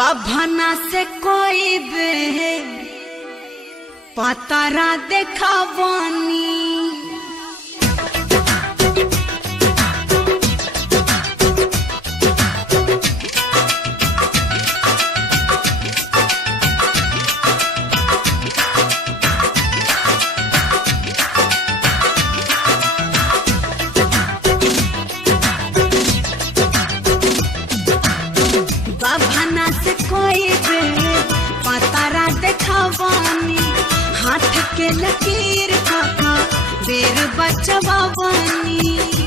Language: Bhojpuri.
बभना से कोई बे पतारा देखावानी बभना से कोई बे पतारा देखावानी हाथ के लकीर काका बेर बचवावानी।